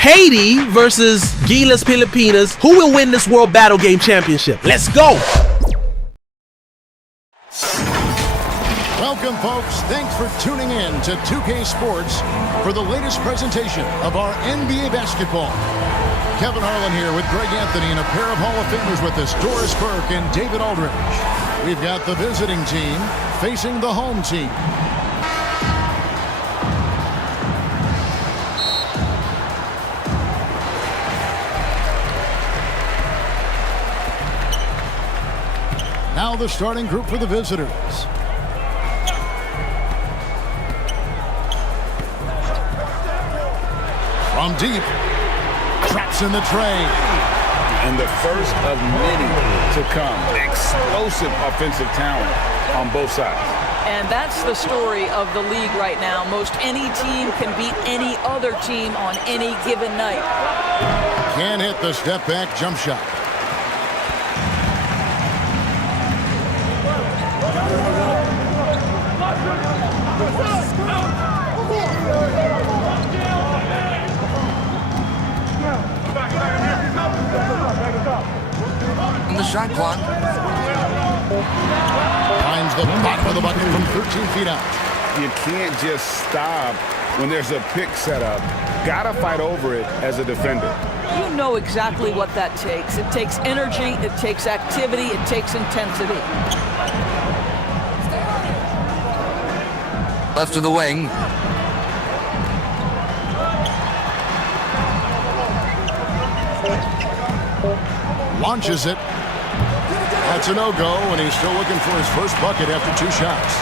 Haiti versus GILAS Pilipinas. Who will win this World Battle Game Championship? Let's go! Welcome, folks. Thanks for tuning in to 2K Sports for the latest presentation of our NBA basketball. Kevin Harlan here with Greg Anthony and a pair of Hall of Famers with us, Doris Burke and David Aldridge. We've got the visiting team facing the home team. Now the starting group for the visitors. From deep, traps in the tray. And the first of many to come. Explosive offensive talent on both sides. And that's the story of the league right now. Most any team can beat any other team on any given night. Can't hit the step back jump shot. The shot clock. Finds the bottom of the bucket from 13 feet out. You can't just stop when there's a pick set up. Gotta fight over it as a defender. You know exactly what that takes. It takes energy, it takes activity, it takes intensity. Left to the wing. Launches it. That's a no-go, and he's still looking for his first bucket after 2 shots.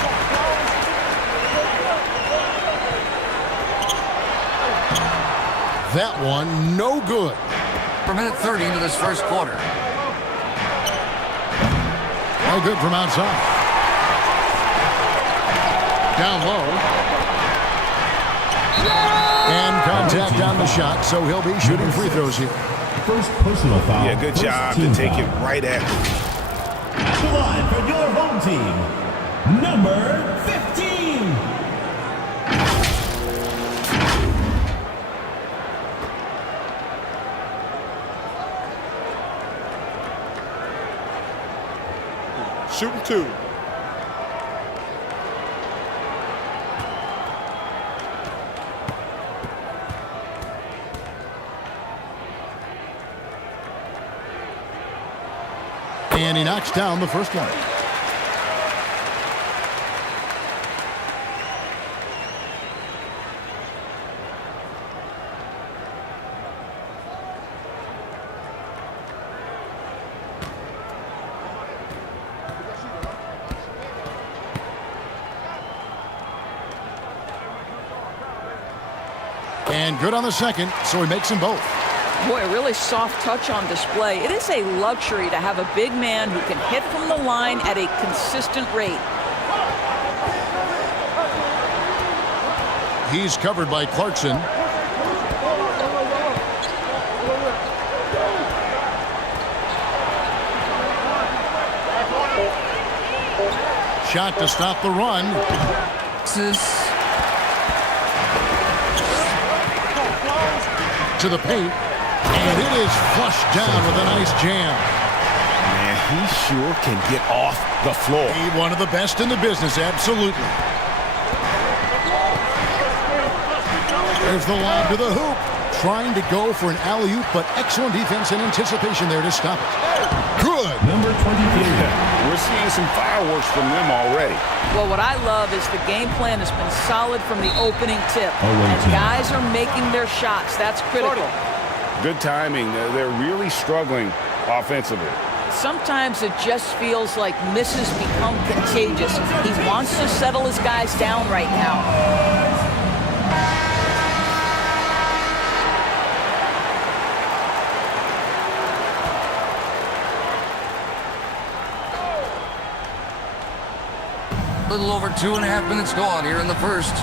That one, no good. Per minute 30 into this first quarter. No good from outside. Down low. And contact on the shot, so he'll be shooting free throws here. First personal foul. Yeah, good job to take it right at him. At the line for your home team, number 15. Shooting 2. And he knocks down the first one. And good on the second, so he makes them both. Boy, a really soft touch on display. It is a luxury to have a big man who can hit from the line at a consistent rate. He's covered by Clarkson. Shot to stop the run. To the paint. And it is flushed down with a nice jam. Man, he sure can get off the floor. He's one of the best in the business, absolutely. There's the lob to the hoop. Trying to go for an alley-oop, but excellent defense and anticipation there to stop it. Good. Number 23. We're seeing some fireworks from them already. Well, what I love is the game plan has been solid from the opening tip. And guys are making their shots. That's critical. Good timing. They're really struggling offensively. Sometimes it just feels like misses become contagious. He wants to settle his guys down right now. A little over 2.5 minutes gone here in the first.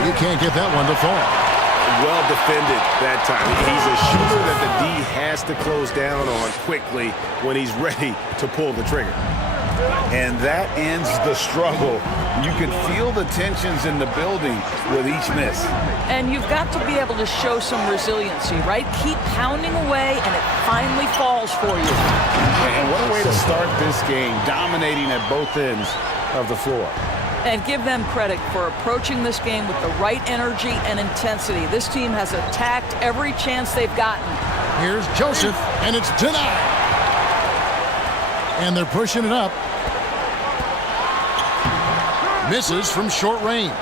You can't get that one to fall. Well defended that time. He's a shooter that the D has has to close down on quickly when he's ready to pull the trigger. And that ends the struggle. You can feel the tensions in the building with each miss. And you've got to be able to show some resiliency, right? Keep pounding away, and it finally falls for you. And what a way to start this game, dominating at both ends of the floor. And give them credit for approaching this game with the right energy and intensity. This team has attacked every chance they've gotten. Here's Joseph, and it's denied. And they're pushing it up. Misses from short range.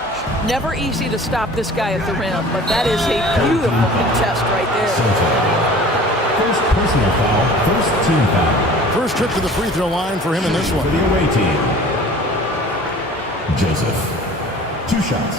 Never easy to stop this guy at the rim, but that is a beautiful contest right there. First personal foul, first team foul. First trip to the free throw line for him in this one. For the away team, Joseph. 2 shots.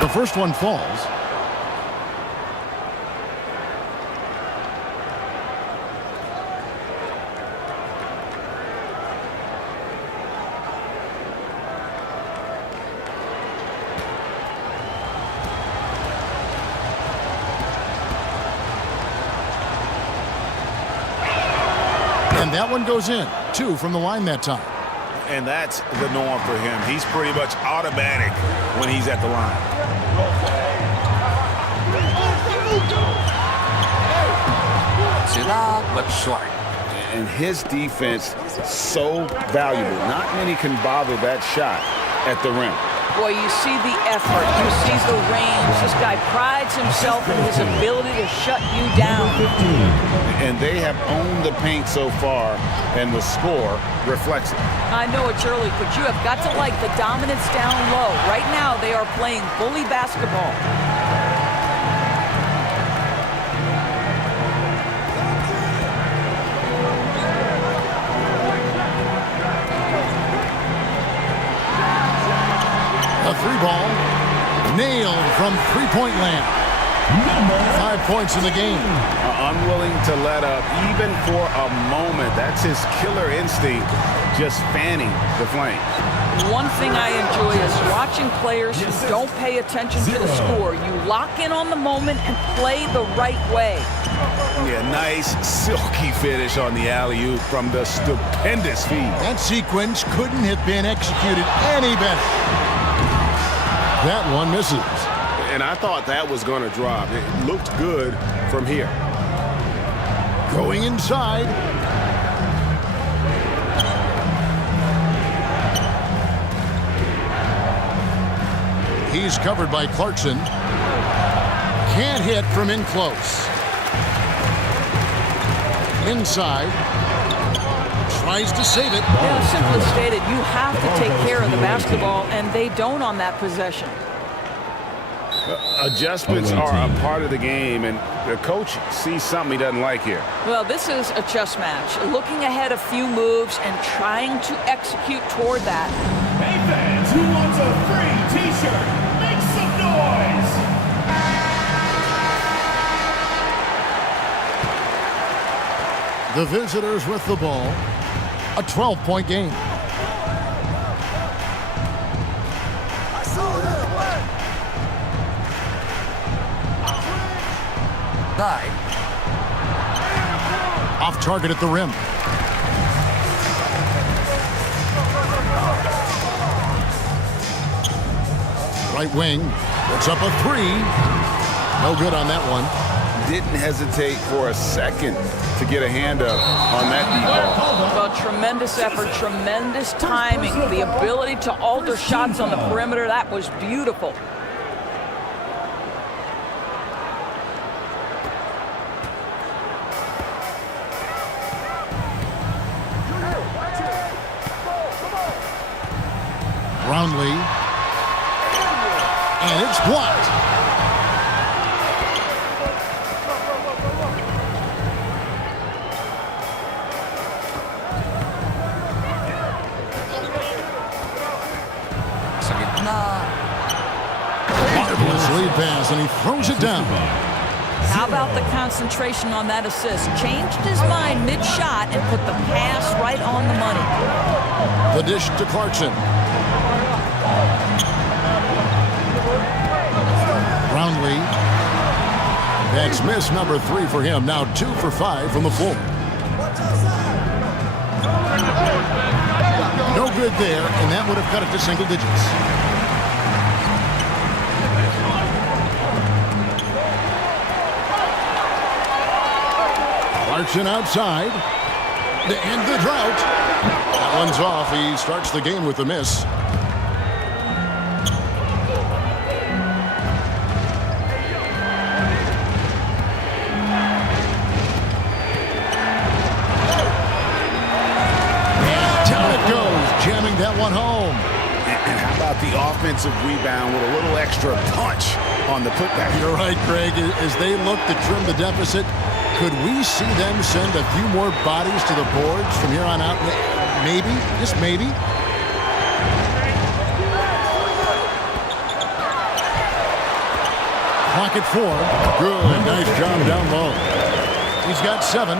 The first one falls. And that one goes in. 2 from the line that time. And that's the norm for him. He's pretty much automatic when he's at the line. Sila, but short. And his defense, so valuable. Not many can bother that shot at the rim. Boy, you see the effort, you see the range. This guy prides himself in his ability to shut you down. And they have owned the paint so far, and the score reflects it. I know it's early, but you have got to like the dominance down low. Right now, they are playing bully basketball. A 3-ball. Nailed from three-point land. 5 points in the game. Unwilling to let up, even for a moment. That's his killer instinct, just fanning the flame. One thing I enjoy is watching players who don't pay attention to the score. You lock in on the moment and play the right way. Yeah, nice silky finish on the alley-oop from the stupendous feed. That sequence couldn't have been executed any better. That one misses. And I thought that was going to drop. It looked good from here. Going inside. He's covered by Clarkson. Can't hit from in close. Inside. Tries to save it. Yeah, simply stated, you have to take care of the basketball, and they don't on that possession. Adjustments are a part of the game, and the coach sees something he doesn't like here. Well, this is a chess match. Looking ahead a few moves and trying to execute toward that. Hey fans, who wants a free t-shirt? Make some noise! The visitors with the ball. A 12-point game. Side. Off target at the rim. Right wing. Puts up a 3. No good on that one. Didn't hesitate for a second to get a hand up on that deep ball. Well, tremendous effort, tremendous timing, the ability to alter shots on the perimeter. That was beautiful. Brownlee. And it's blocked. Marvelous lead pass, and he throws it down. How about the concentration on that assist? Changed his mind mid-shot and put the pass right on the money. The dish to Clarkson. Brownlee. That's miss number 3 for him. Now 2 for 5 from the floor. No good there, and that would have cut it to single digits. Clarkson outside to end the drought. That one's off. He starts the game with a miss. And down it goes, jamming that one home. And how about the offensive rebound with a little extra punch on the putback? You're right, Greg. As they look to trim the deficit, could we see them send a few more bodies to the boards from here on out? Maybe, just maybe. Clock at 4. Good, nice job down low. He's got 7.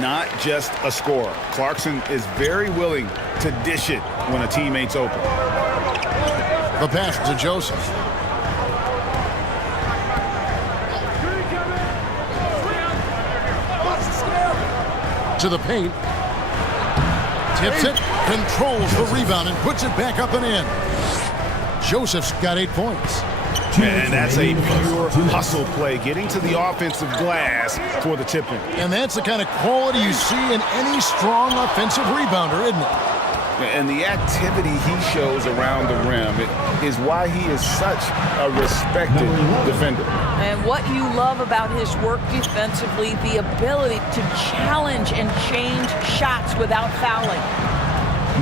Not just a scorer. Clarkson is very willing to dish it when a teammate's open. The pass to Joseph. To the paint. Tips it, controls the rebound, and puts it back up and in. Joseph's got 8 points. And that's a pure hustle play, getting to the offensive glass for the tip-in. And that's the kind of quality you see in any strong offensive rebounder, isn't it? And the activity he shows around the rim is why he is such a respected defender. And what you love about his work defensively, the ability to challenge and change shots without fouling.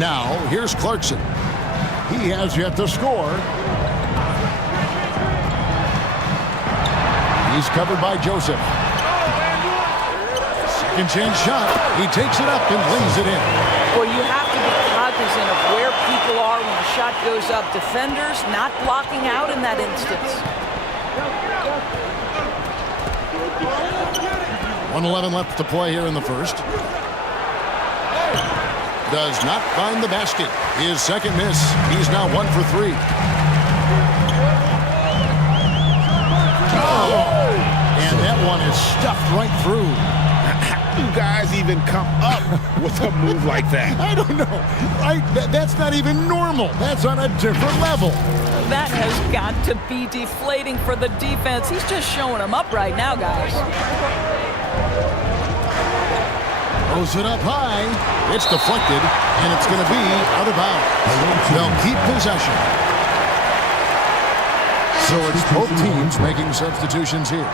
Now, here's Clarkson. He has yet to score. He's covered by Joseph. Second chance shot. He takes it up and lays it in. Well, you have to be cognizant of where people are when the shot goes up. Defenders not blocking out in that instance. 1:11 left to play here in the first. Does not find the basket. His second miss. He's now 1 for 3. Oh! And that one is stuffed right through. How do guys even come up with a move like that? I don't know. That's not even normal. That's on a different level. That has got to be deflating for the defense. He's just showing them up right now, guys. Throws it up high. It's deflected, and it's going to be out of bounds. They'll keep possession. So it's both teams making substitutions here.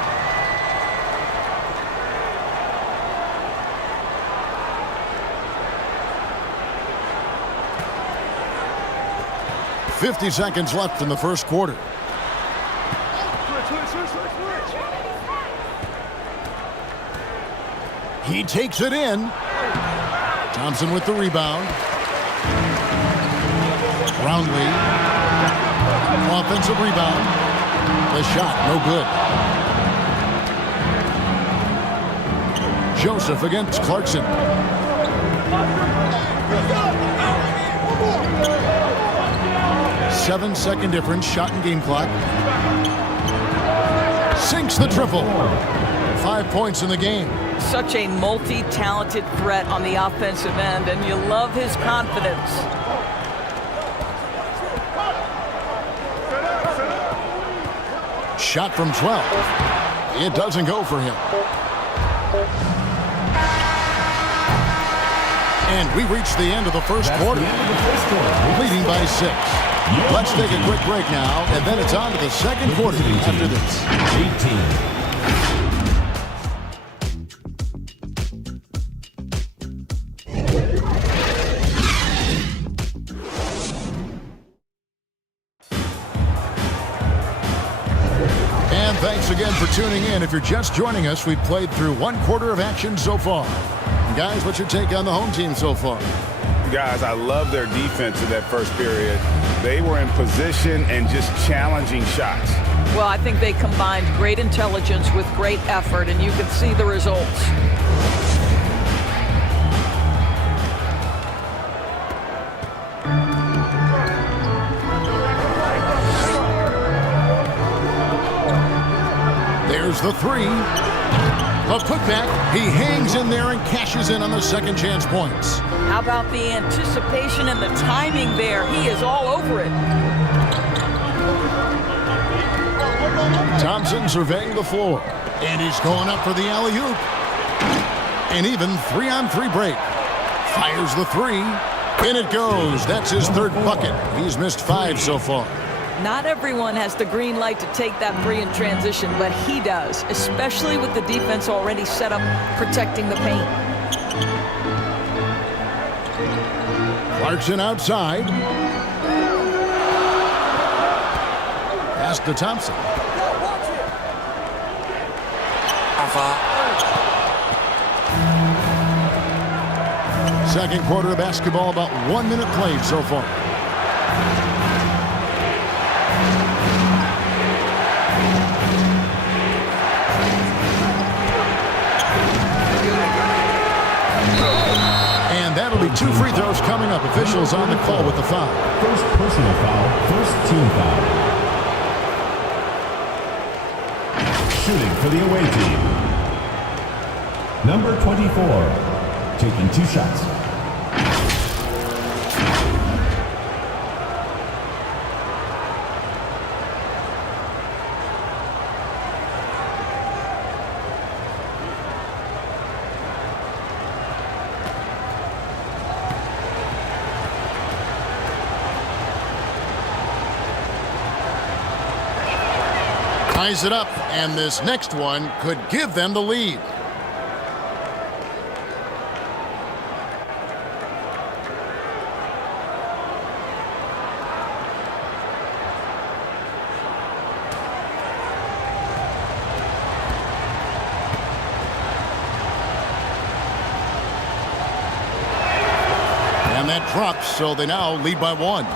.50 seconds left in the first quarter. He takes it in. Thompson with the rebound. Brownlee. Offensive rebound. The shot, no good. Joseph against Clarkson. Seven-second difference, shot and game clock. Sinks the triple. 5 points in the game. Such a multi-talented threat on the offensive end, and you love his confidence. Shot from 12. It doesn't go for him. And we reach the end of the first quarter. Leading by 6. Let's take a quick break now, and then it's on to the second quarter after this. 18. Thanks again for tuning in. If you're just joining us, we've played through 1 quarter of action so far. And guys, what's your take on the home team so far? Guys, I love their defense in that first period. They were in position and just challenging shots. Well, I think they combined great intelligence with great effort, and you can see the results. There's the three. The putback. He hangs in there and cashes in on the second chance points. How about the anticipation and the timing there? He is all over it. Thompson surveying the floor. And he's going up for the alley-oop. An even 3-on-3 break. Fires the three. In it goes. That's his third bucket. He's missed 5 so far. Not everyone has the green light to take that three in transition, but he does, especially with the defense already set up protecting the paint. Clarkson outside. Pass to Thompson. Second quarter of basketball, about 1 minute played so far. And that'll be 2 free throws coming up. Officials on the call with the foul. First personal foul, first team foul. Shooting for the away team. Number 24, taking 2 shots. Ties it up, and this next one could give them the lead. And that drops, so they now lead by 1.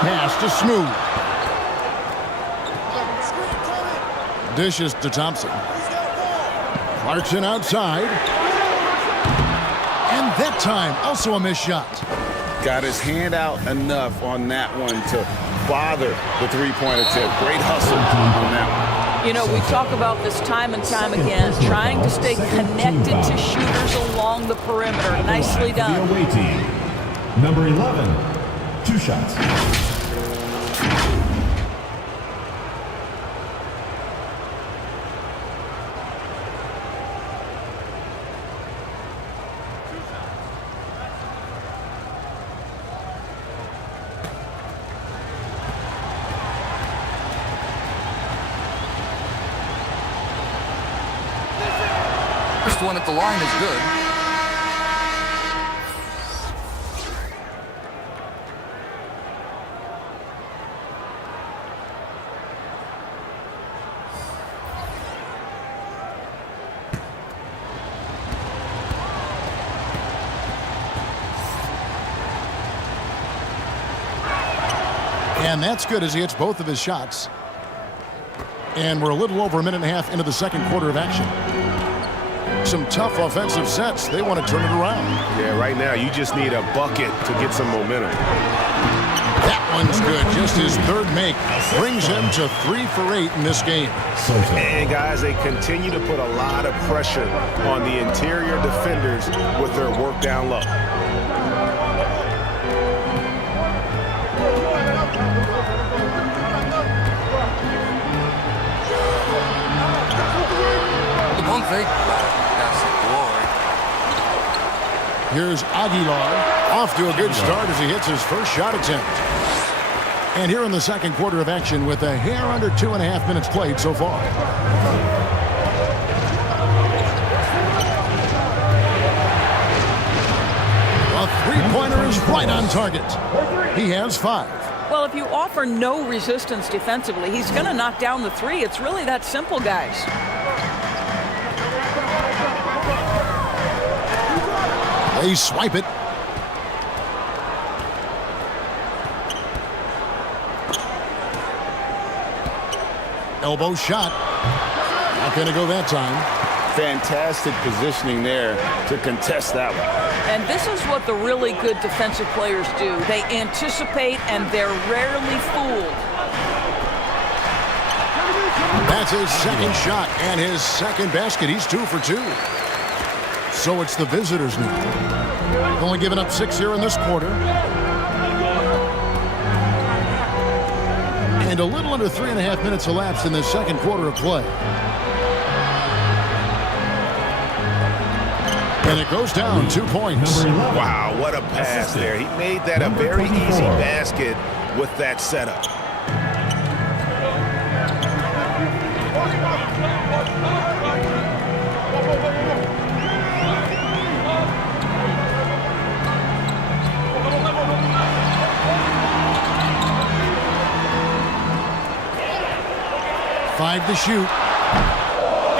Pass to Smooth. Dishes to Thompson. Clarkson outside. And that time, also a missed shot. Got his hand out enough on that one to bother the three-point attempt. Great hustle on that one. You know, we talk about this time and time again, trying to stay connected to shooters along the perimeter. Nicely done. The away team. Number 11, 2 shots. First one at the line is good. And that's good as he hits both of his shots. And we're a little over a minute and a half into the second quarter of action. Some tough offensive sets. They want to turn it around. Yeah, right now you just need a bucket to get some momentum. That one's good. Just his third make brings him to 3 for 8 in this game. Sotto. And guys, they continue to put a lot of pressure on the interior defenders with their work down low. One fake, but that's the glory. Here's Aguilar, off to a good start as he hits his first shot attempt. And here in the second quarter of action with a hair under 2.5 minutes played so far. A three-pointer is right on target. He has 5. Well, if you offer no resistance defensively, he's going to knock down the three. It's really that simple, guys. They swipe it. Elbow shot. Not going to go that time. Fantastic positioning there to contest that one. And this is what the really good defensive players do. They anticipate, and they're rarely fooled. That's his second shot and his second basket. He's 2 for 2. So it's the visitors now. Only giving up 6 here in this quarter. And a little under 3.5 minutes elapsed in the second quarter of play. And it goes down 2 points. Wow, what a pass there. He made that a very easy basket with that setup. Five to shoot.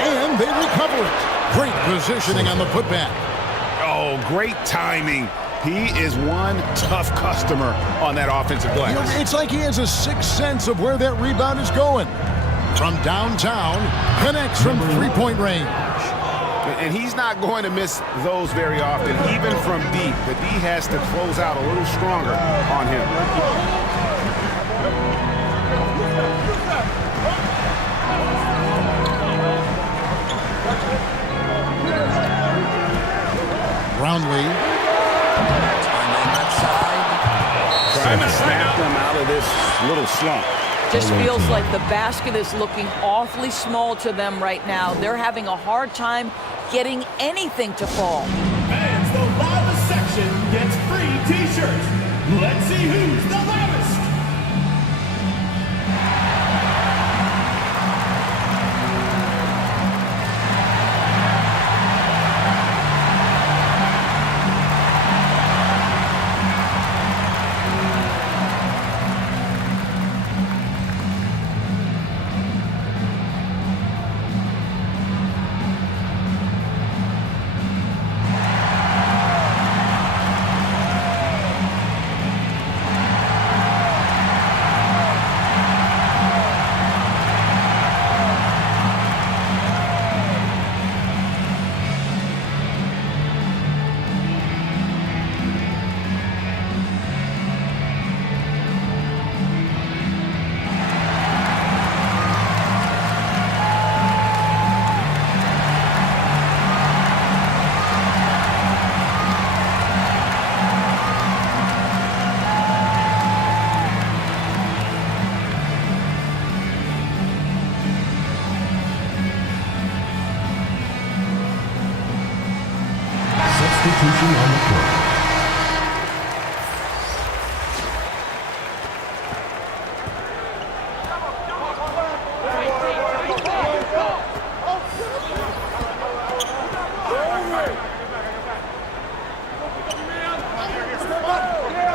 And they recover it. Great positioning on the putback. Oh, great timing. He is one tough customer on that offensive glass. You know, it's like he has a sixth sense of where that rebound is going. From downtown, connects from three-point range. And he's not going to miss those very often, even from deep. The D has to close out a little stronger on him. Brownlee. Trying to snap them out of this little slump. Just feels like the basket is looking awfully small to them right now. They're having a hard time getting anything to fall. And the loudest section gets free t-shirts. Let's see who's the loudest. Substitution on the court.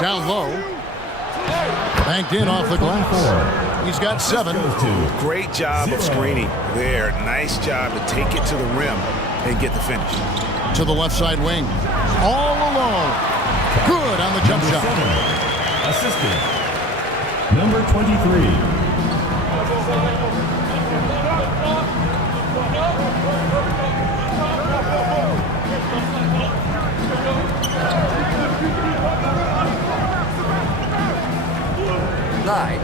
Down low. Banked in off the glass. He's got 7. Great job of screening there. Nice job to take it to the rim and get the finish. To the left side wing. All alone. Good on the jump shot. Assistant. Number 23. Nice.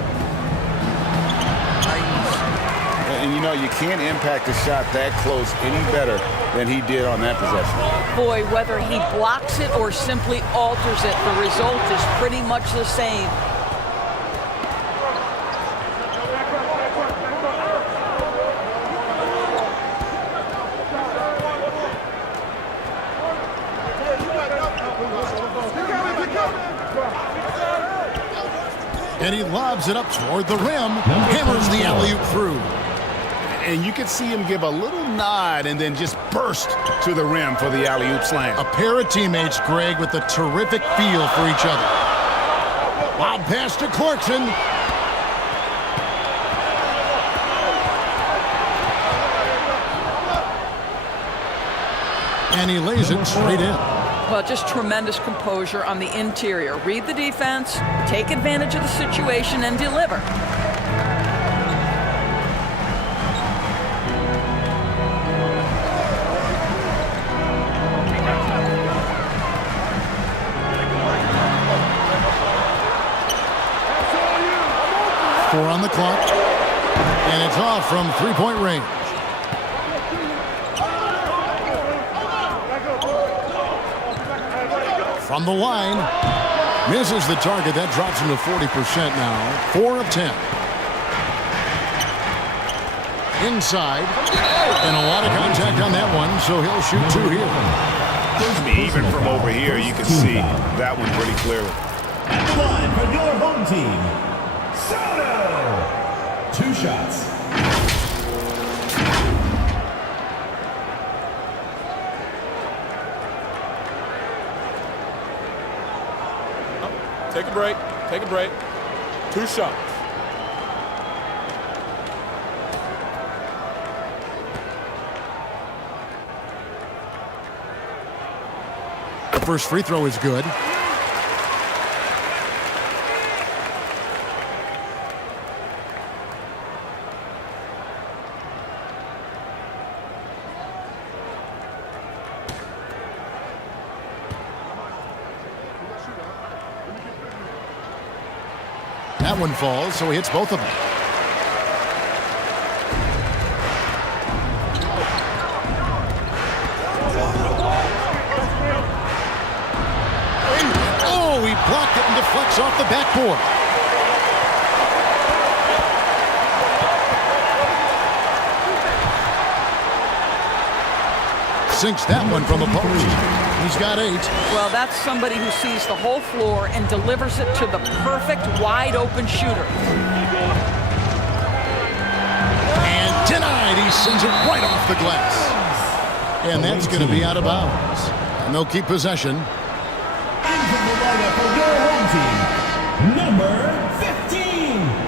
And you know, you can't impact a shot that close any better than he did on that possession. Boy, whether he blocks it or simply alters it, the result is pretty much the same. And he lobs it up toward the rim. Hammers the alley-oop through. And you could see him give a little nod and then just burst to the rim for the alley-oop slam. A pair of teammates, Greg, with a terrific feel for each other. Lob pass to Clarkson. And he lays it straight in. Well, just tremendous composure on the interior. Read the defense, take advantage of the situation, and deliver. Four on the clock. And it's off from three-point range. From the line, misses the target. That drops him to 40% now. 4 of 10. Inside, and a lot of contact on that one, so he'll shoot 2 here. Even from over here, you can see that one pretty clearly. At the line for your home team, Sotto. 2 shots. Take a break. Take a break. 2 shots. The first free throw is good. That one falls, so he hits both of them. Oh, he blocked it and deflects off the backboard. Sinks that one from the post. He's got 8. Well, that's somebody who sees the whole floor and delivers it to the perfect wide-open shooter. And denied. He sends it right off the glass. And that's going to be out of bounds. And they'll keep possession. And from the lineup for your home team, number 15.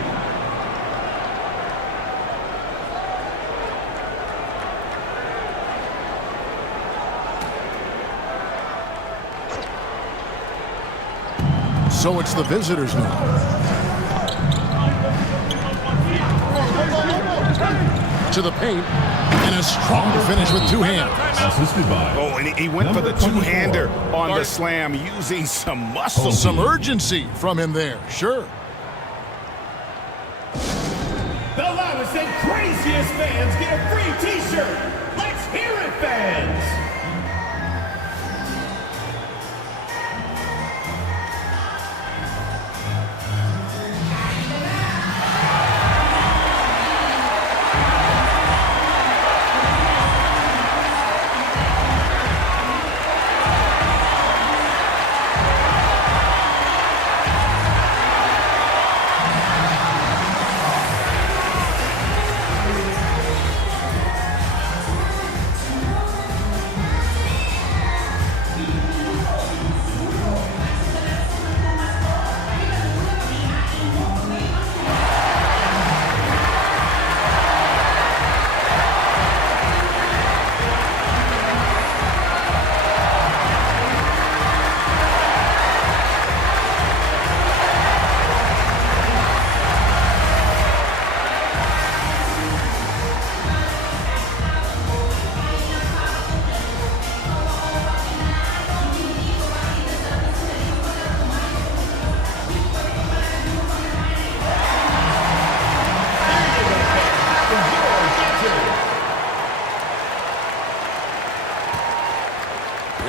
So it's the visitors now. To the paint. And a strong finish with 2 hands. Assisted by. Oh, and he went for the two-hander on the slam, using some muscle. Some urgency from him there. Sure. The loudest and craziest fans get a free t-shirt. Let's hear it, fans.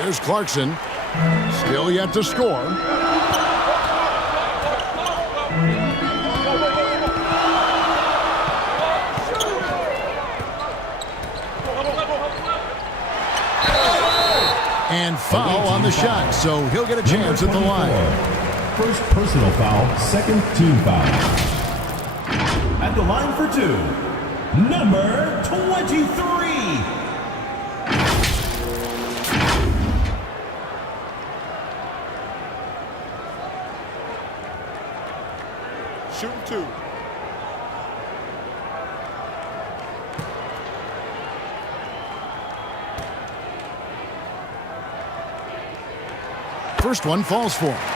Here's Clarkson. Still yet to score. And foul on the shot, so he'll get a chance at the line. First personal foul, second team foul. At the line for 2, number 23. Shooting 2. First one falls for him.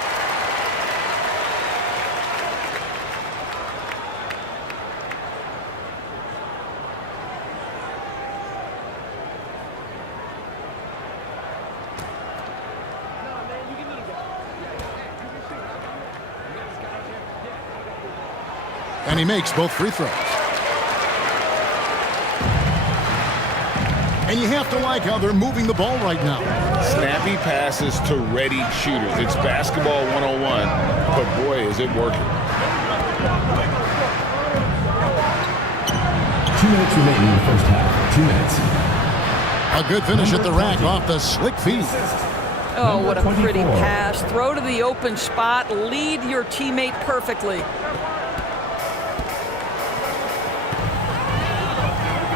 And he makes both free throws. And you have to like how they're moving the ball right now. Snappy passes to ready shooters. It's basketball 101, but boy, is it working. 2 minutes remaining in the first half. 2 minutes. A good finish at the rack off the slick feed. Oh, what a pretty pass. Throw to the open spot. Lead your teammate perfectly.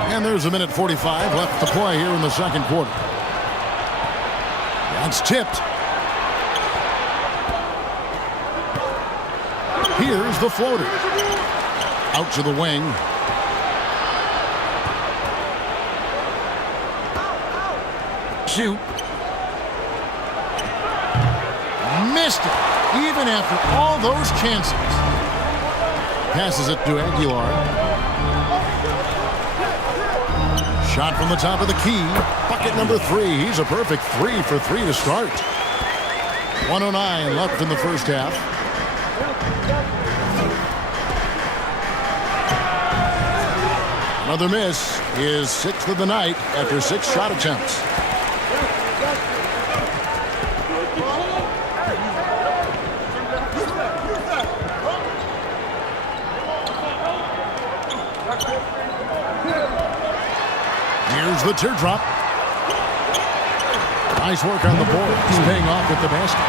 And there's 1:45 left to play here in the second quarter. That's tipped. Here's the floater. Out to the wing. Shoot. Missed it. Even after all those chances. Passes it to Aguilar. Shot from the top of the key. Bucket number 3. He's a perfect 3 for 3 to start. 1:09 left in the first half. Another miss. His 6th of the night after 6 shot attempts. Here's the teardrop. Nice work on the board. He's paying off with the basket.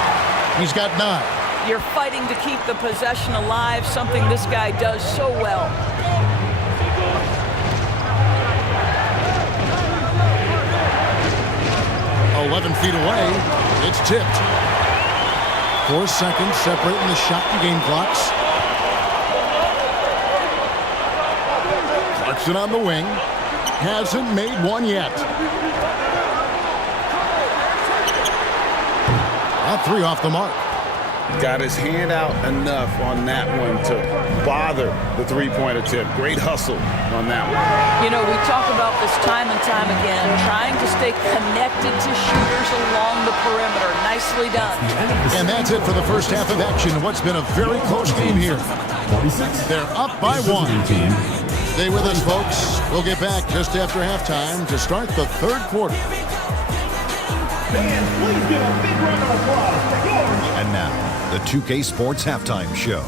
He's got 9. You're fighting to keep the possession alive, something this guy does so well. Oh, 11 feet away. It's tipped. 4 seconds separating the shot and game clocks. Clarkson on the wing. Hasn't made one yet. A 3 off the mark. Got his hand out enough on that one to bother the three-point attempt. Great hustle on that one. You know, we talk about this time and time again, trying to stay connected to shooters along the perimeter. Nicely done. And that's it for the first half of action. What's been a very close game here. They're up by 1. Stay with us, folks. We'll get back just after halftime to start the third quarter. Fans, please give a big round of applause for yours. And now, the 2K Sports Halftime Show.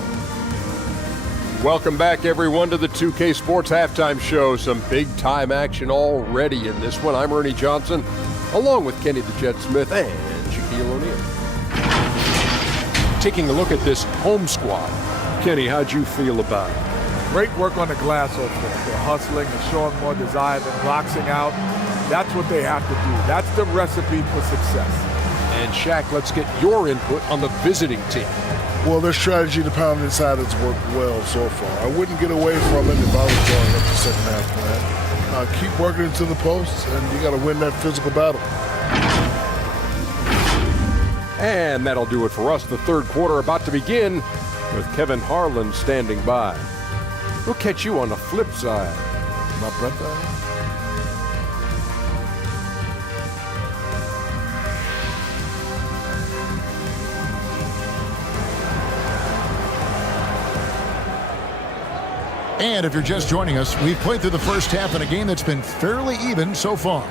Welcome back, everyone, to the 2K Sports Halftime Show. Some big-time action already in this one. I'm Ernie Johnson, along with Kenny the Jet Smith and Shaquille O'Neal. Taking a look at this home squad. Kenny, how'd you feel about it? Great work on the glass over there. They're hustling and showing more desire than boxing out. That's what they have to do. That's the recipe for success. And Shaq, let's get your input on the visiting team. Well, their strategy to pound inside has worked well so far. I wouldn't get away from it if I was going up the second half plan. Keep working into the posts, and you got to win that physical battle. And that'll do it for us. The third quarter about to begin with Kevin Harlan standing by. We'll catch you on the flip side. My brother. And if you're just joining us, we've played through the first half in a game that's been fairly even so far.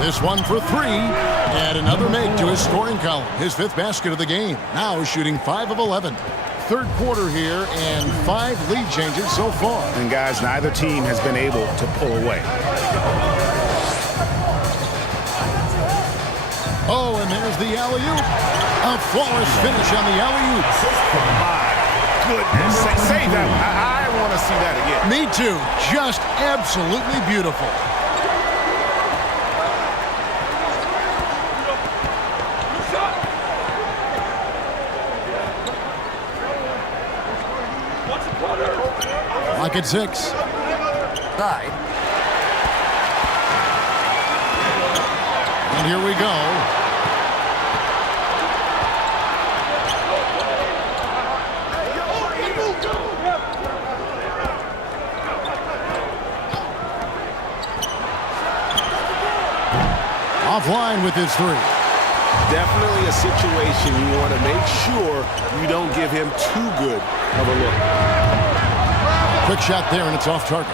This one for 3, and another make to his scoring column. His 5th basket of the game. Now shooting 5 of 11. Third quarter here, and 5 lead changes so far. And guys, neither team has been able to pull away. Oh, and there's the alley-oop. A flawless finish on the alley-oop. goodness. Say that. I want to see that again. Me too. Just absolutely beautiful. Lock at 6. Side. And here we go. Offline with his 3. Definitely a situation you want to make sure you don't give him too good of a look. Quick shot there, and it's off target.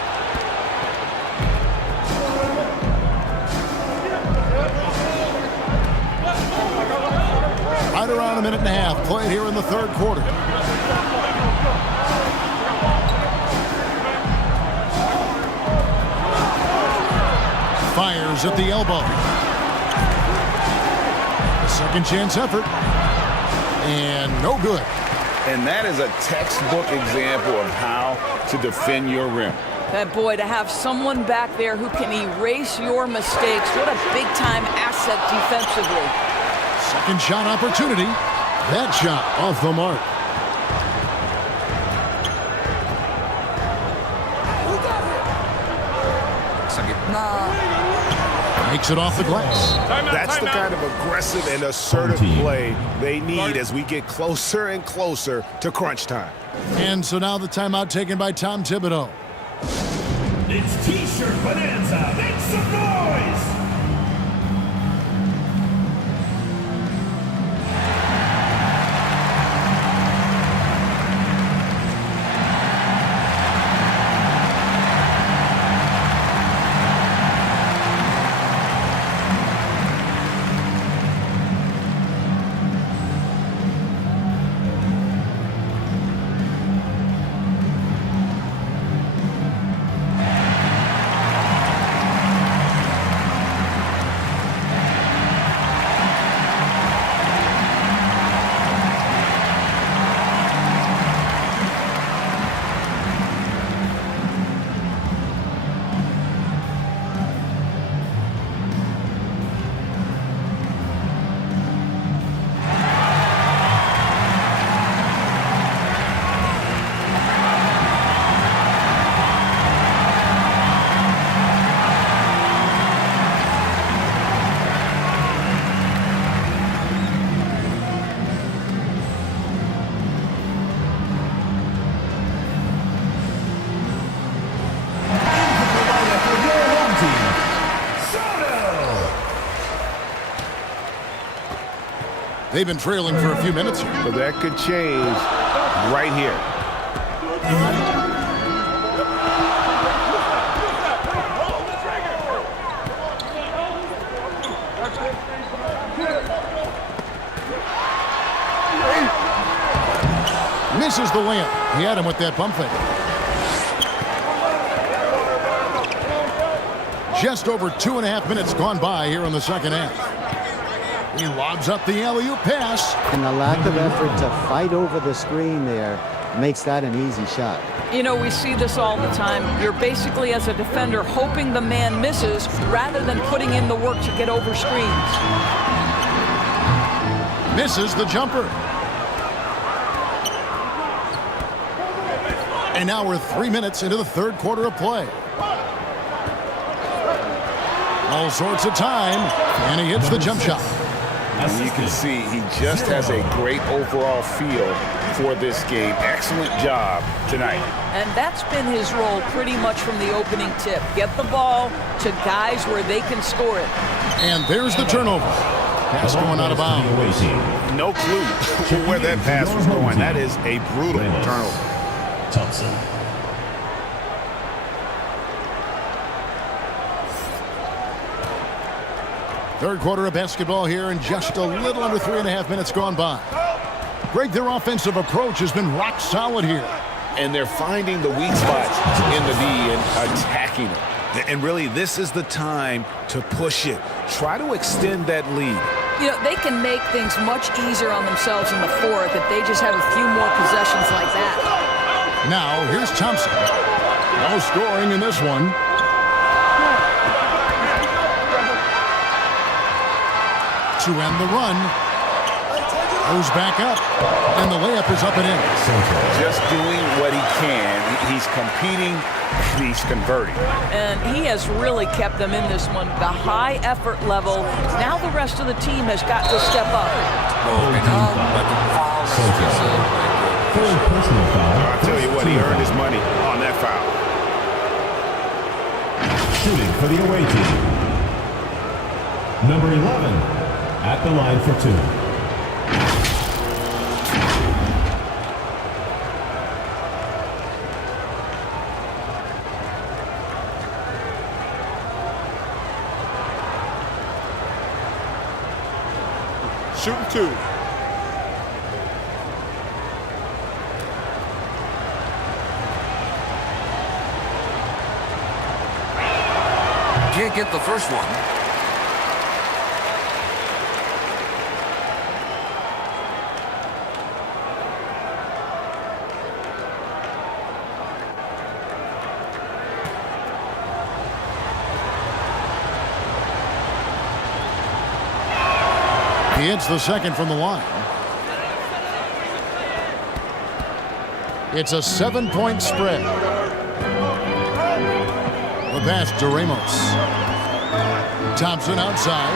Right around a minute and a half played here in the third quarter. Fires at the elbow. A second chance effort. And no good. And that is a textbook example of how to defend your rim. That boy, to have someone back there who can erase your mistakes, what a big-time asset defensively. Second shot opportunity. That shot off the mark. Makes it off the glass. That's the kind of aggressive and assertive play they need as we get closer and closer to crunch time. And so now the timeout taken by Tom Thibodeau. It's T-shirt Bonanza. Make some noise! They've been trailing for a few minutes here. But that could change right here. Misses the layup. He had him with that pump fake. Just over 2.5 minutes gone by here in the second half. He lobs up the alley-oop pass. And the lack of effort to fight over the screen there makes that an easy shot. You know, we see this all the time. You're basically, as a defender, hoping the man misses rather than putting in the work to get over screens. Misses the jumper. And now we're 3 minutes into the third quarter of play. All sorts of time, and he hits the jump shot. And you can see he just has a great overall feel for this game. Excellent job tonight. And that's been his role pretty much from the opening tip. Get the ball to guys where they can score it. And there's the turnover. Pass going out of bounds. No clue where that pass was going. That is a brutal turnover. Thompson. Third quarter of basketball here, and just a little under 3.5 minutes gone by. Greg, their offensive approach has been rock solid here. And they're finding the weak spots in the D and attacking it. And really, this is the time to push it. Try to extend that lead. You know, they can make things much easier on themselves in the fourth if they just have a few more possessions like that. Now, here's Thompson. No scoring in this one. To end the run. Goes back up. And the layup is up and in. Just doing what he can. He's competing. He's converting. And he has really kept them in this one. The high effort level. Now the rest of the team has got to step up. I'll tell you what, he earned his money on that foul. Shooting for the away team. Number 11 at the line for 2. Shooting 2. Can't get the first one. He hits the second from the line. It's a 7-point spread. The pass to Ramos. Thompson outside.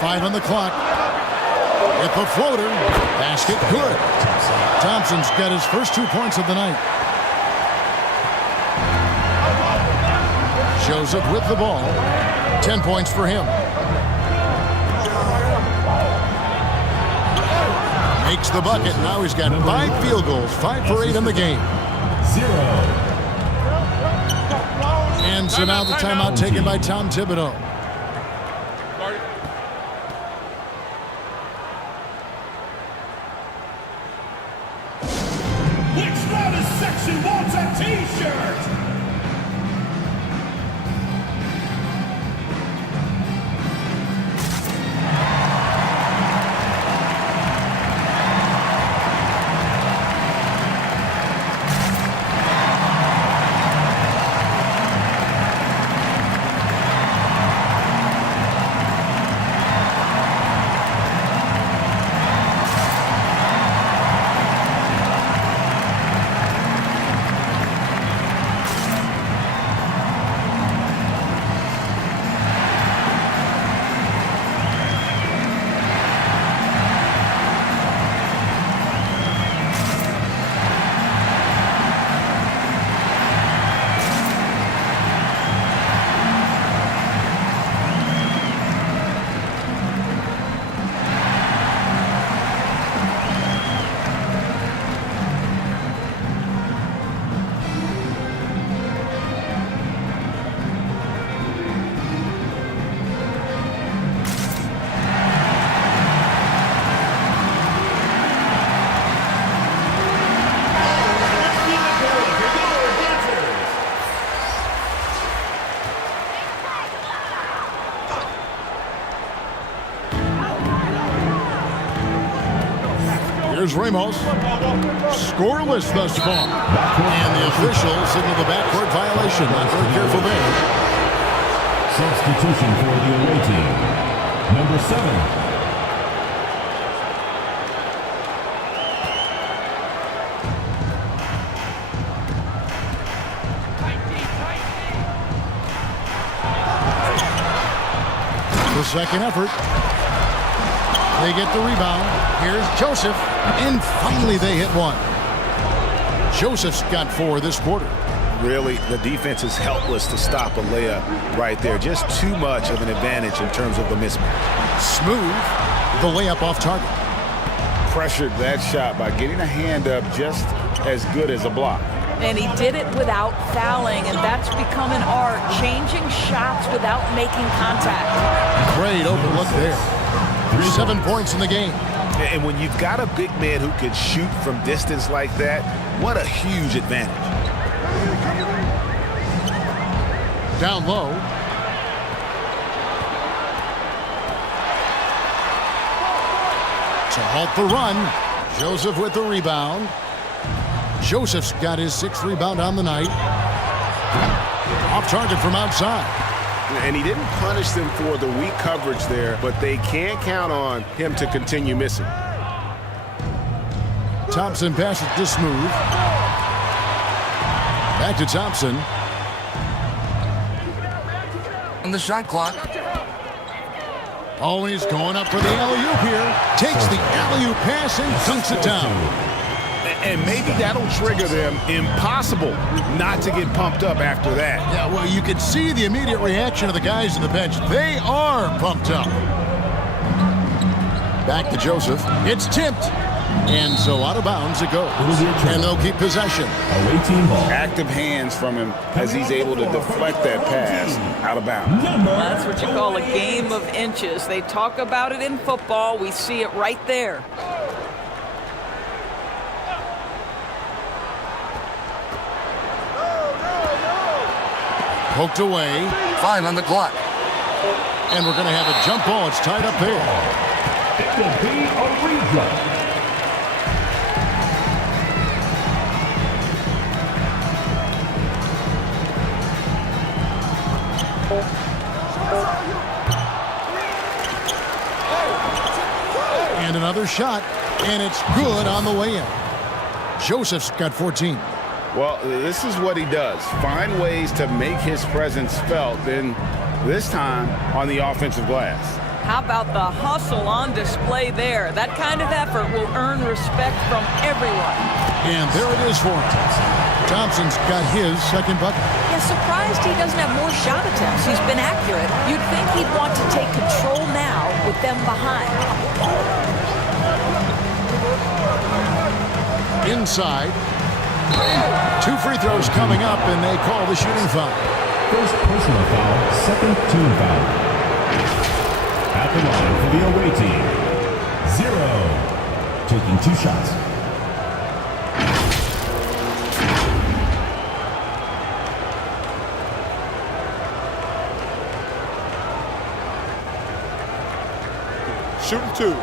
Five on the clock. With the floater. Basket good. Thompson's got his first 2 points of the night. Joseph with the ball. 10 points for him. Makes the bucket. Now he's got 5 field goals. 5 for 8 in the game. 0. And so now the timeout taken by Tom Thibodeau. Which loudest section wants a t-shirt? Here's Ramos. Scoreless thus far. And the official signaled the backcourt violation. Not very careful there. Substitution for the away team. Number 7. The second effort. They get the rebound. Here's Joseph. And finally they hit one. Joseph's got 4 this quarter. Really, the defense is helpless to stop a layup right there. Just too much of an advantage in terms of the mismatch. Smooth. The layup off target. Pressured that shot by getting a hand up just as good as a block. And he did it without fouling, and that's become an art, changing shots without making contact. Great open look there. 7 points in the game. And when you've got a big man who can shoot from distance like that, what a huge advantage. Down low. To halt the run. Joseph with the rebound. Joseph's got his 6th rebound on the night. Off target from outside. And he didn't punish them for the weak coverage there, but they can't count on him to continue missing. Thompson passes to Smooth. Back to Thompson. On the shot clock. Oh, he's going up for the alley-oop here. Takes the alley-oop pass and dunks it down. And maybe that'll trigger them. Impossible not to get pumped up after that. Yeah, well, you can see the immediate reaction of the guys on the bench. They are pumped up. Back to Joseph. It's tipped. And so out of bounds it goes. And they'll keep possession. Active hands from him as he's able to deflect that pass out of bounds. That's what you call a game of inches. They talk about it in football. We see it right there. Poked away. 5 on the clock. And we're going to have a jump ball. It's tied up there. It will be a rejump. And another shot, and it's good on the way in. Joseph's got 14. Well, this is what he does. Find ways to make his presence felt, then this time on the offensive glass. How about the hustle on display there? That kind of effort will earn respect from everyone. And there it is for him. Thompson's got his 2nd bucket. Yeah, surprised he doesn't have more shot attempts. He's been accurate. You'd think he'd want to take control now with them behind. Inside. 2 free throws coming up, and they call the shooting foul. First personal foul, 2nd team foul. At the line for the away team, 0. Taking 2 shots. Shooting 2.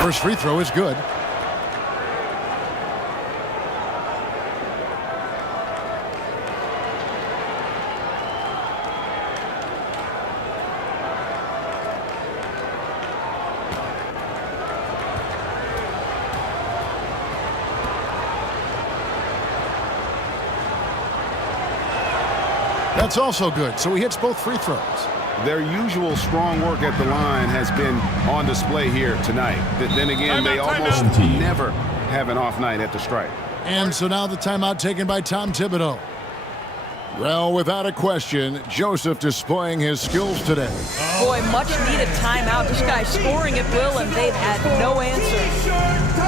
First free throw is good. That's also good, so he hits both free throws. Their usual strong work at the line has been on display here tonight. Then again, they almost never have an off night at the stripe. And so now the timeout taken by Tom Thibodeau. Well, without a question, Joseph displaying his skills today. Boy, much needed timeout. This guy's scoring at will, and they've had no answer.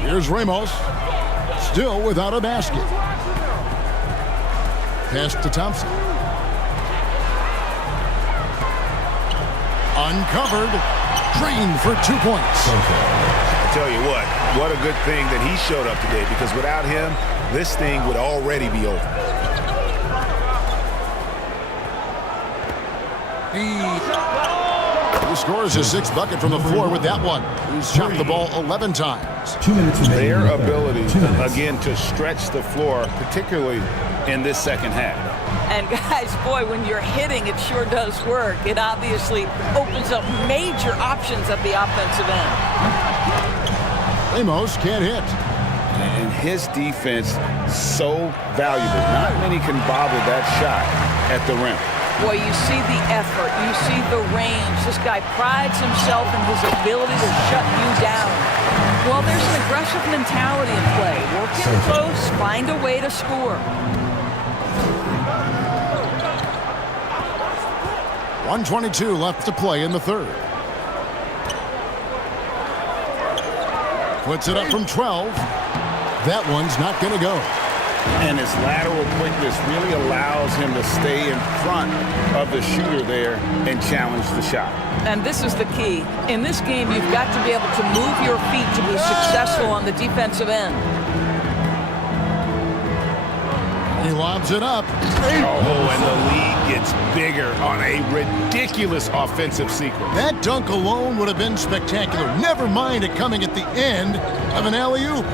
Here's Ramos, still without a basket. Pass to Thompson. Uncovered. Drained for 2 points. I tell you what a good thing that he showed up today, because without him, this thing would already be over. He scores his 6th bucket from the floor with that one. He's shot the ball 11 times. 2 minutes remaining. Their ability, again, to stretch the floor, particularly in this second half. And guys, boy, when you're hitting, it sure does work. It obviously opens up major options at the offensive end. Amos can't hit. And his defense, so valuable. Not many can bobble that shot at the rim. Boy, you see the effort, you see the range. This guy prides himself in his ability to shut you down. Well, there's an aggressive mentality in play. Work in close, find a way to score. 1:22 left to play in the third. Puts it up from 12. That one's not going to go. And his lateral quickness really allows him to stay in front of the shooter there and challenge the shot. And this is the key. In this game, you've got to be able to move your feet to be successful on the defensive end. He lobs it up. Oh, and the lead gets bigger on a ridiculous offensive sequence. That dunk alone would have been spectacular. Never mind it coming at the end of an alley-oop.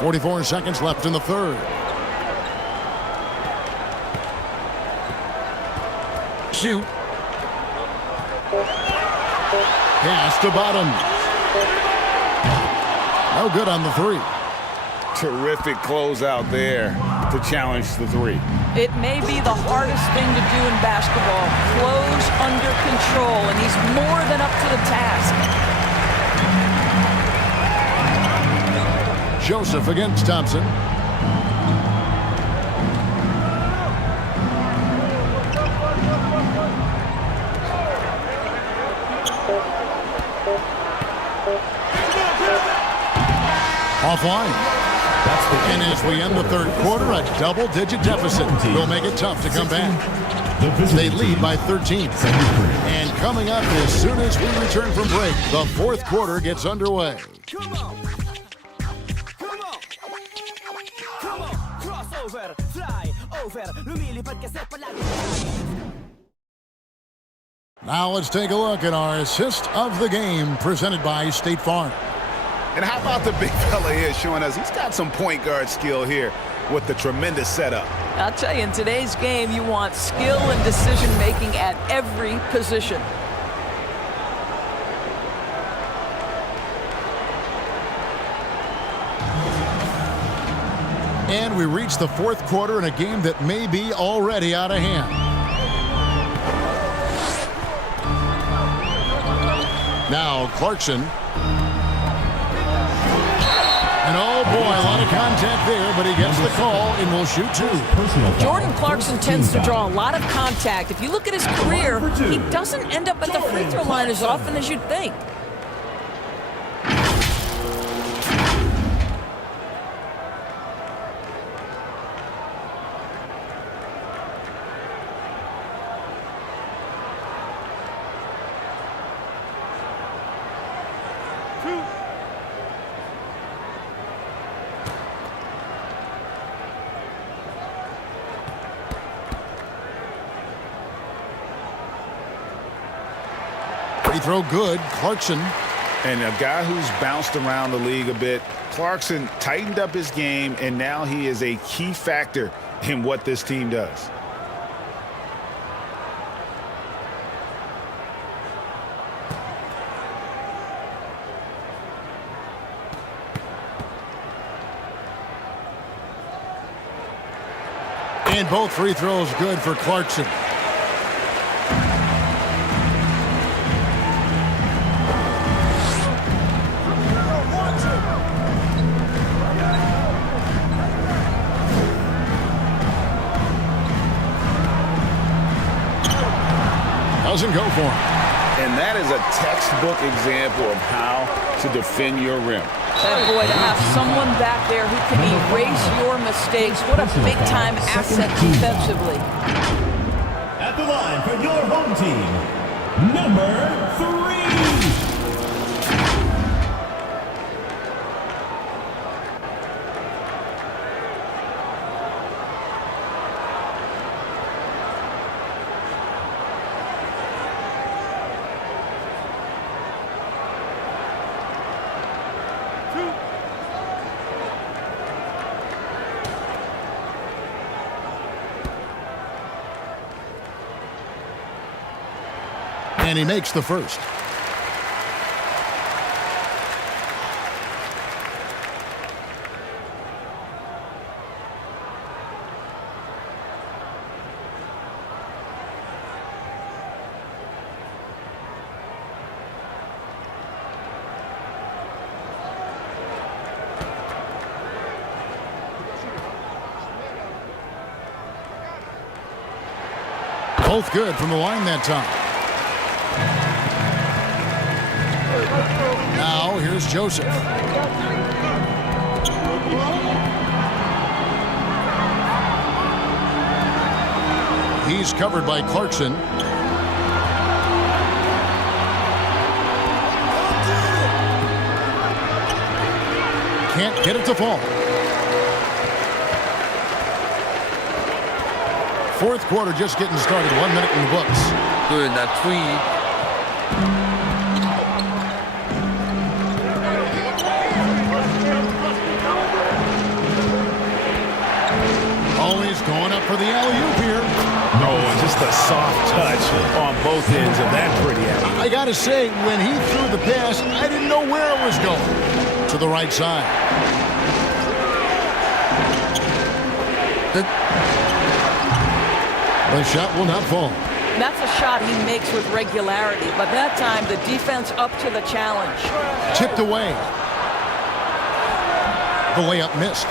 44 seconds left in the third. Shoot. Pass to bottom. No good on the three. Terrific closeout there to challenge the three. It may be the hardest thing to do in basketball. Close under control, and he's more than up to the task. Joseph against Thompson. Offline. And as we end the third quarter, a double-digit deficit will make it tough to come back. They lead by 13. And coming up as soon as we return from break, the fourth quarter gets underway. Now let's take a look at our assist of the game presented by State Farm. And how about the big fella here showing us he's got some point guard skill here with the tremendous setup. I'll tell you, in today's game, you want skill and decision-making at every position. And we reach the fourth quarter in a game that may be already out of hand. Now Clarkson. And oh boy, a lot of contact there, but he gets the call and will shoot two. Jordan Clarkson tends to draw a lot of contact. If you look at his career, he doesn't end up at the free throw line as often as you'd think. Free throw good. Clarkson. And a guy who's bounced around the league a bit. Clarkson tightened up his game, and now he is a key factor in what this team does. And both free throws good for Clarkson. Doesn't go for him. And that is a textbook example of how to defend your rim. And boy, to have someone back there who can erase your mistakes, what a big-time asset defensively. At the line for your home team, number 3. And he makes the first. Both good from the line that time. Now, here's Joseph. He's covered by Clarkson. Can't get it to fall. Fourth quarter just getting started. 1 minute in the books. Good, that three. Always going up for the alley-oop here. Oh, just a soft touch on both ends of that pretty alley-oop. I gotta say, when he threw the pass, I didn't know where it was going. To the right side. The shot will not fall. That's a shot he makes with regularity, but that time the defense up to the challenge. Tipped away. The layup missed.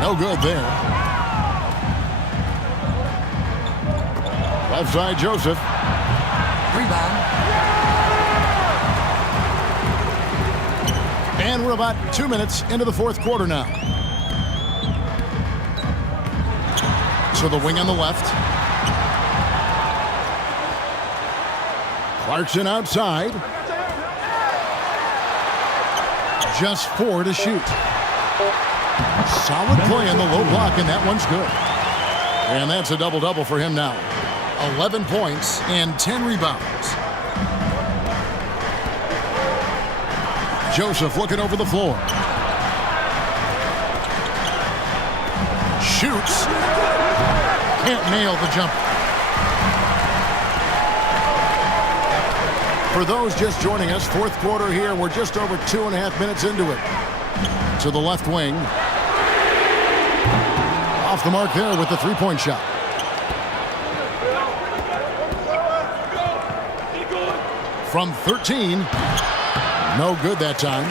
No good there. Left side, Joseph. Rebound. And we're about 2 minutes into the fourth quarter now. To the wing on the left. Clarkson outside. Just 4 to shoot. Solid play in the low block, and that one's good. And that's a double-double for him now. 11 points and 10 rebounds. Joseph looking over the floor. Shoots. Can't nail the jumper. For those just joining us, fourth quarter here. We're just over 2.5 minutes into it. To the left wing. Off the mark there with the three-point shot. From 13. No good that time.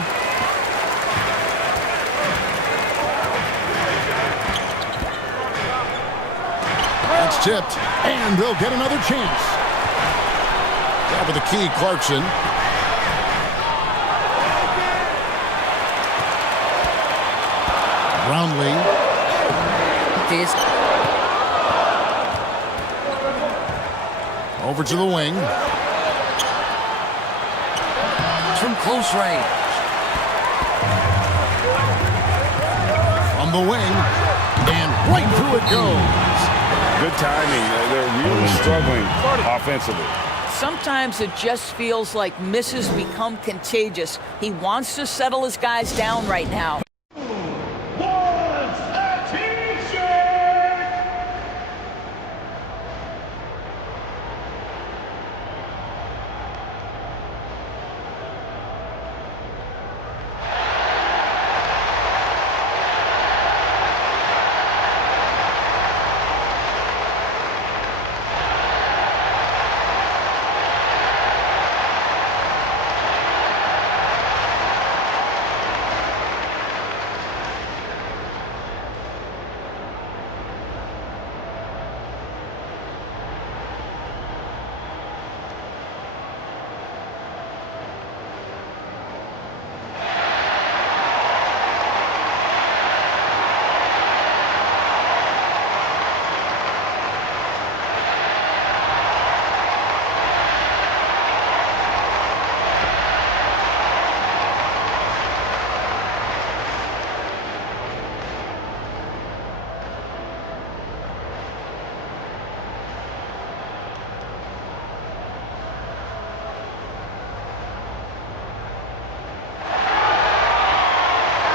That's tipped, and they'll get another chance. Top of the key, Clarkson. Brownlee. Over to the wing. From close range. From the wing, and right through it goes. Good timing. They're really struggling offensively. Sometimes it just feels like misses become contagious. He wants to settle his guys down right now.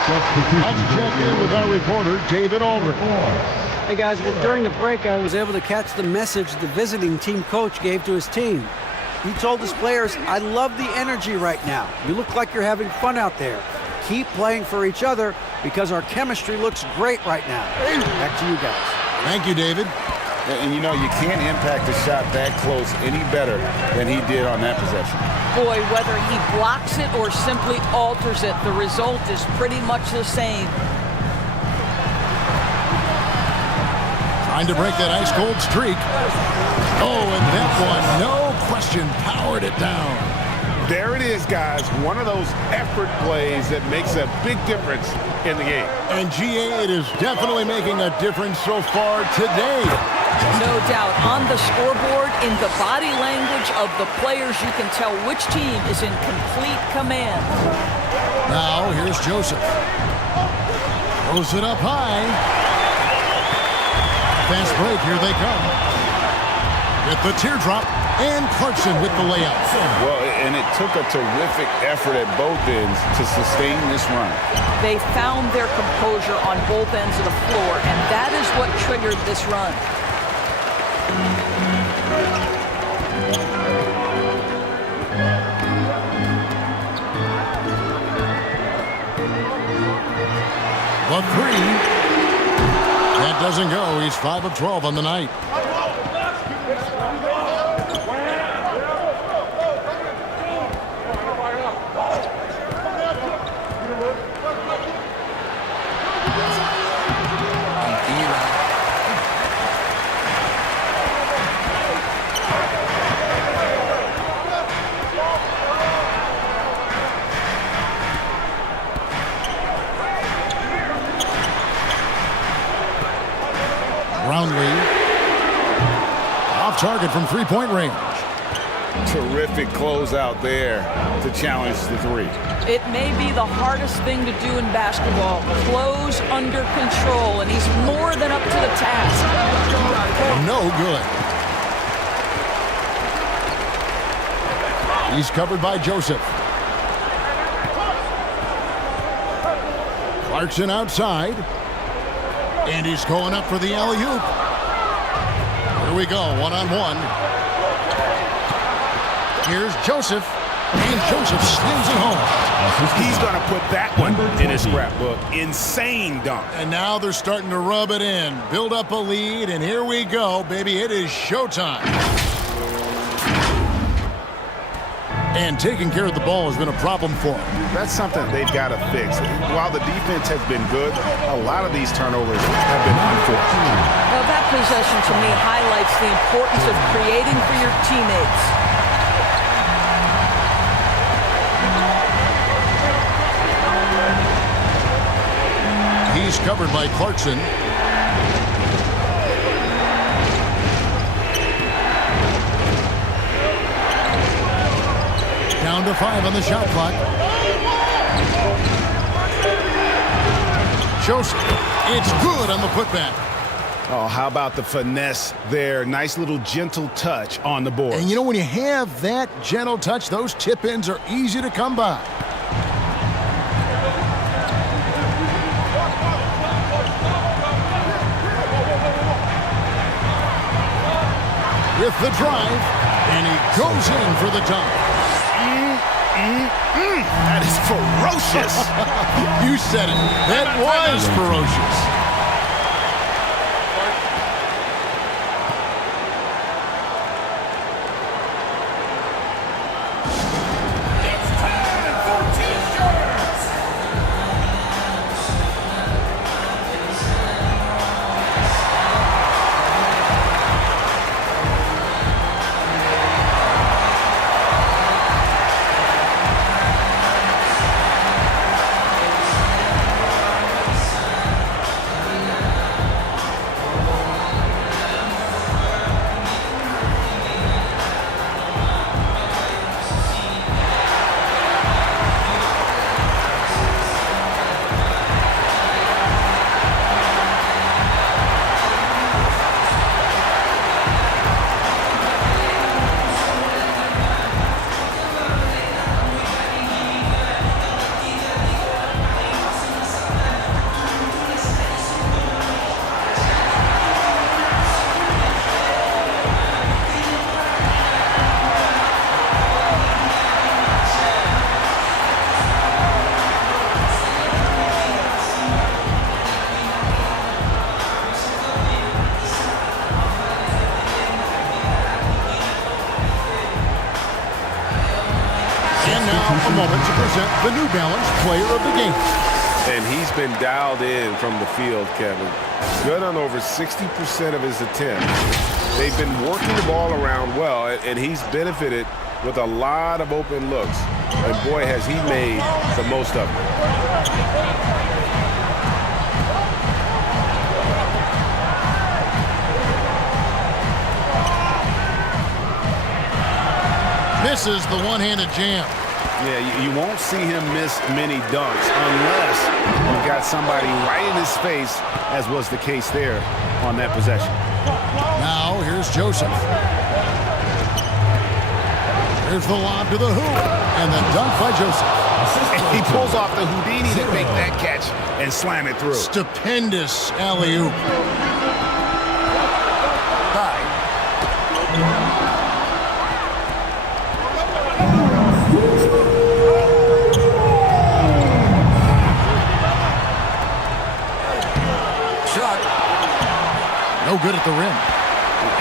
Let's check in with our reporter, David Aldridge. Hey guys, well, during the break I was able to catch the message the visiting team coach gave to his team. He told his players, "I love the energy right now. You look like you're having fun out there. Keep playing for each other because our chemistry looks great right now." Back to you guys. Thank you, David. And you know, you can't impact a shot that close any better than he did on that possession. Boy, whether he blocks it or simply alters it, the result is pretty much the same. Trying to break that ice-cold streak. Oh, and that one, no question, powered it down. There it is, guys. One of those effort plays that makes a big difference in the game. And GA, it is definitely making a difference so far today. No doubt. On the scoreboard, in the body language of the players, you can tell which team is in complete command. Now, here's Joseph. Throws it up high. Fast break, here they come. With the teardrop, and Clarkson with the layup. Well, and it took a terrific effort at both ends to sustain this run. They found their composure on both ends of the floor, and that is what triggered this run. The three. That doesn't go. He's 5 of 12 on the night. Brownlee. Off target from three-point range. Terrific closeout there to challenge the three. It may be the hardest thing to do in basketball. Close under control, and he's more than up to the task. No good. He's covered by Joseph. Clarkson outside. And he's going up for the alley-oop. Here we go, one-on-one. Here's Joseph. And Joseph slams it home. He's going to put that one in his scrapbook. Insane dunk. And now they're starting to rub it in. Build up a lead, and here we go, baby. It is showtime. And taking care of the ball has been a problem for them. That's something they've got to fix. While the defense has been good, a lot of these turnovers have been unfortunate. Well, that possession to me highlights the importance of creating for your teammates. He's covered by Clarkson. Down to 5 on the shot clock. Joseph, it's good on the putback. Oh, how about the finesse there? Nice little gentle touch on the board. And you know, when you have that gentle touch, those tip-ins are easy to come by. With the drive, and he goes in for the dunk. That is ferocious. You said it. That was ferocious. present the New Balance Player of the Game. And he's been dialed in from the field, Kevin. Good on over 60% of his attempts. They've been working the ball around well, and he's benefited with a lot of open looks. And boy, has he made the most of it. Misses the one-handed jam. Yeah, you won't see him miss many dunks unless you've got somebody right in his face, as was the case there on that possession. Now, here's Joseph. Here's the lob to the hoop, and the dunk by Joseph. And he pulls off the Houdini to make that catch and slam it through. Stupendous alley-oop. No good at the rim.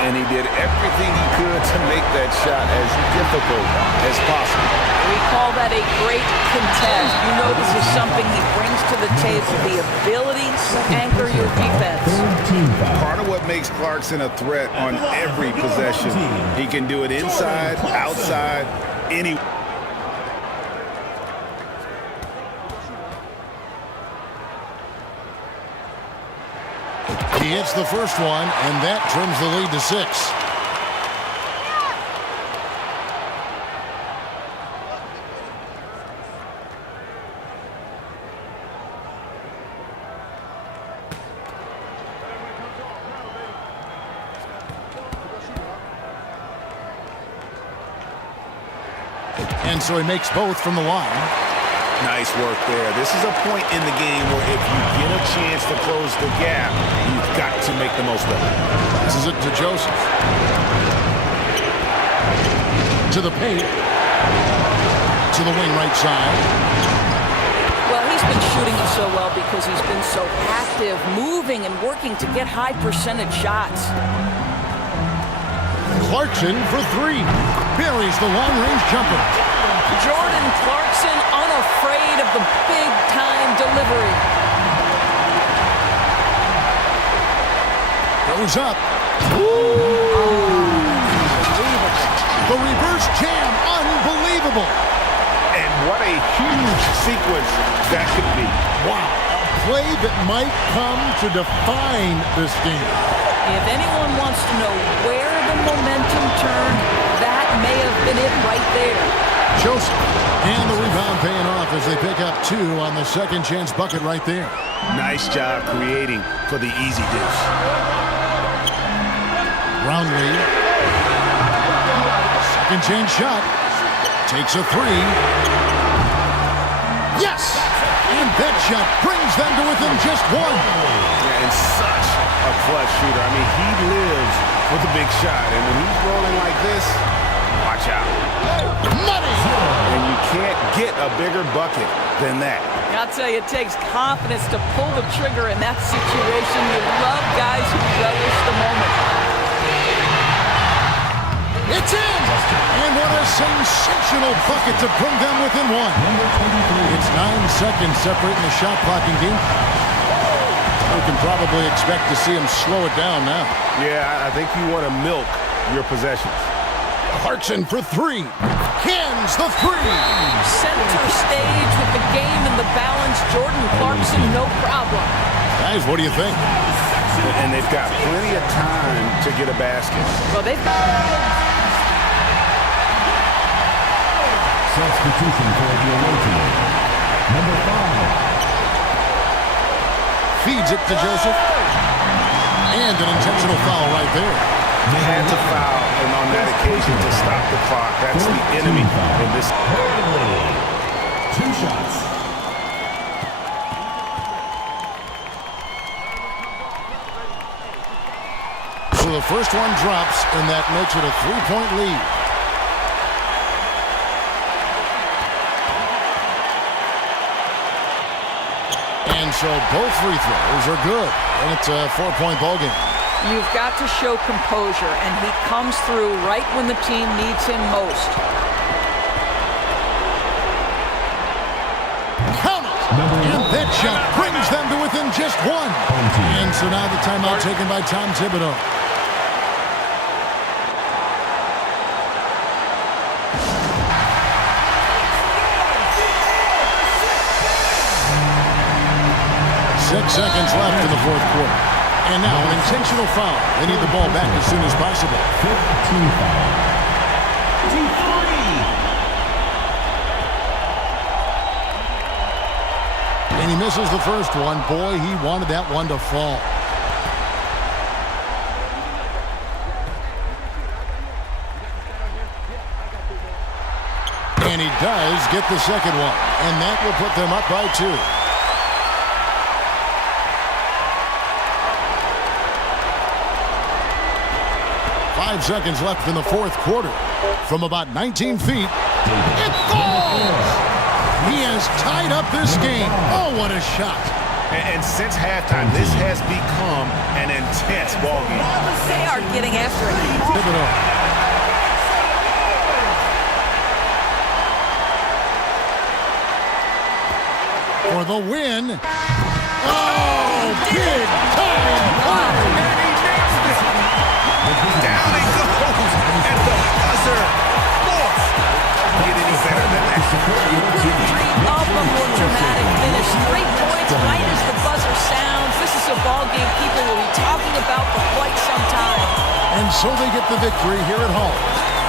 And he did everything he could to make that shot as difficult as possible. We call that a great contest. You know this is something he brings to the table, the ability to anchor your defense. Part of what makes Clarkson a threat on every possession. He can do it inside, outside, anywhere. He hits the first one, and that trims the lead to 6. And so he makes both from the line. Nice work there. This is a point in the game where if you get a chance to close the gap, you've got to make the most of it. This is it to Joseph. To the paint. To the wing right side. Well, he's been shooting it so well because he's been so active, moving and working to get high percentage shots. Clarkson for 3. Buries the long-range jumper. Jordan Clarkson unafraid of the big-time delivery. Goes up. The reverse jam, unbelievable. And what a huge sequence that could be. Wow, a play that might come to define this game. If anyone wants to know where the momentum turned, that may have been it right there. Joseph, and the rebound paying off as they pick up 2 on the second chance bucket right there. Nice job creating for the easy deuce. Roundley. Second chance shot. Takes a 3. Yes! And that shot brings them to within just 1. Yeah, and such a clutch shooter. I mean, he lives for the big shot. And when he's rolling like this, watch out. Money! And you can't get a bigger bucket than that. I'll tell you, it takes confidence to pull the trigger in that situation. You love guys who relish the moment. It's in! And what a sensational bucket to bring them within 1. It's 9 seconds separating the shot clock in game. We can probably expect to see him slow it down now. Yeah, I think you want to milk your possessions. Clarkson for 3. Cans the 3. Center stage with the game and the balance. Jordan Clarkson, no problem. Guys, what do you think? And they've got plenty of time to get a basket. Well, they've got... Substitution for the away team. Number 5. Feeds it to Joseph. And an intentional foul right there. They had to foul, and on that occasion to stop the clock. That's the enemy in this. 2 shots. So the first one drops, and that makes it a 3-point lead. And so both free throws are good, and it's a 4-point ball game. You've got to show composure, and he comes through right when the team needs him most. And that shot brings them to within just one. And so now the timeout taken by Tom Thibodeau. Seconds left in the fourth quarter. And now an intentional foul. They need the ball back as soon as possible. 15 foul. And he misses the first one. Boy, he wanted that one to fall. And he does get the second one. And that will put them up by 2. Seconds left in the fourth quarter. From about 19 feet, it falls! He has tied up this game. Oh, what a shot. And since halftime, this has become an intense ball game. They are getting after it. For the win. Oh, big time play. Down he goes at the buzzer. Get any better than that? Dream of a more dramatic finish. 3 points right as the buzzer sounds. This is a ball game people will be talking about for quite some time. And so they get the victory here at home.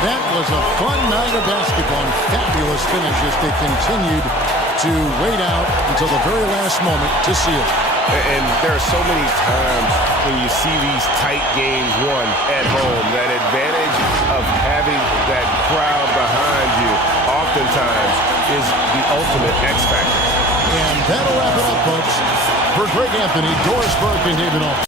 That was a fun night of basketball and fabulous finish as they continued to wait out until the very last moment to see it. And there are so many times when you see these tight games won at home, that advantage of having that crowd behind you oftentimes is the ultimate X factor. And that'll wrap it up, folks. For Greg Anthony, Doris Burke, and David Alt,